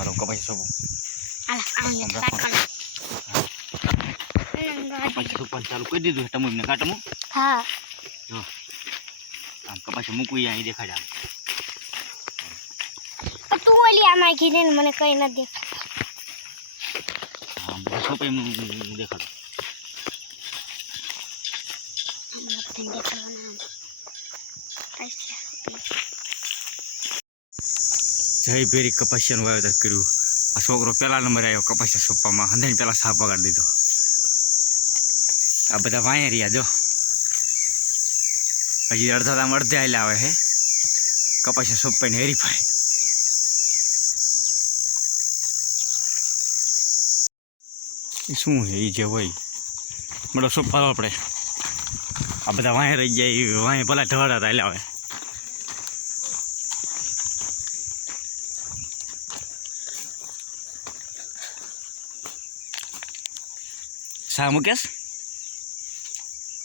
હાલો કપાઈ સોપો હાલો આમ આમ કાટ રાખો. કરો કપાઈ સોપવાનું ચાલુ કરી દીધું છે ટમુને કાટમું હા જો આમ કપાઈ મૂકવી અહીં દેખાડ્યા પણ તું ઓલી આમાં કીધે ને મને કઈ નથી દેખાતું આમ બધા સોપાઈ હું દેખાડું બધાને દેખાડવાના આમ. પૈસા જય ભેરી કપાસિયાનું વાવેતર કર્યું. આ છોકરો પહેલા નંબર આવ્યો, કપાસિયા સોંપવામાં. હંધાઈને પહેલાં સાપ પગાડી દીધો. આ બધા વાંયા રહ્યા, જો. હજી અડધા તામ અડધે આવેલા આવે હે. કપાસિયા સોંપાઈને હેરીફાય શું છે એ જે હોય. મળો સોપાવો આપણે. આ બધા વાંયા રહી જાય વાંયા ભલા ઢવાડા આવેલા આવે. શા મુકેશ?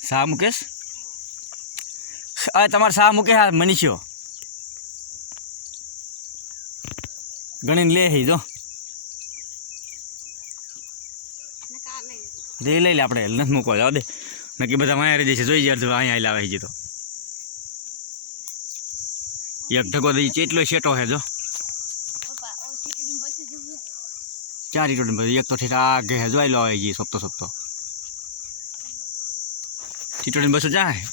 શા મુકેશ તમારે શા મુકેશ હા મનીષ્યો ગણીને લે હી, જો. દે લઈ લે આપણે, નથી મૂકવા, જાવ દે. નક્કી બધા અહીંયા રહી જશે, જોઈ જાય અહીંયા લાવે છે તો એક ઢગો દઈ ચેટલો શેટો છે જો. ચાર ઈટો ને એક તો આગે હે જોઈ લો આવે છે સપતો સપતો ટીટોડી બસો જાય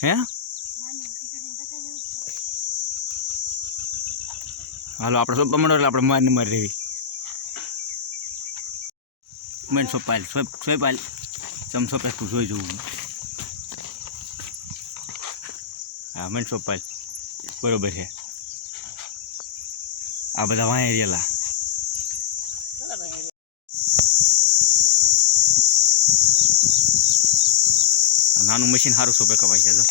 હે હાલો આપણે સોપા મળો એટલે આપણે મારી મારી રહેવી મેં સોપાલ સોપ સોપાલ ચમ સોપે તું જોઈ જોઉં હા મેં સોપાલ બરોબર છે આ બધા વાંહે રહેલા. નાનું મશીન સારું સોપે કપાય છે તો?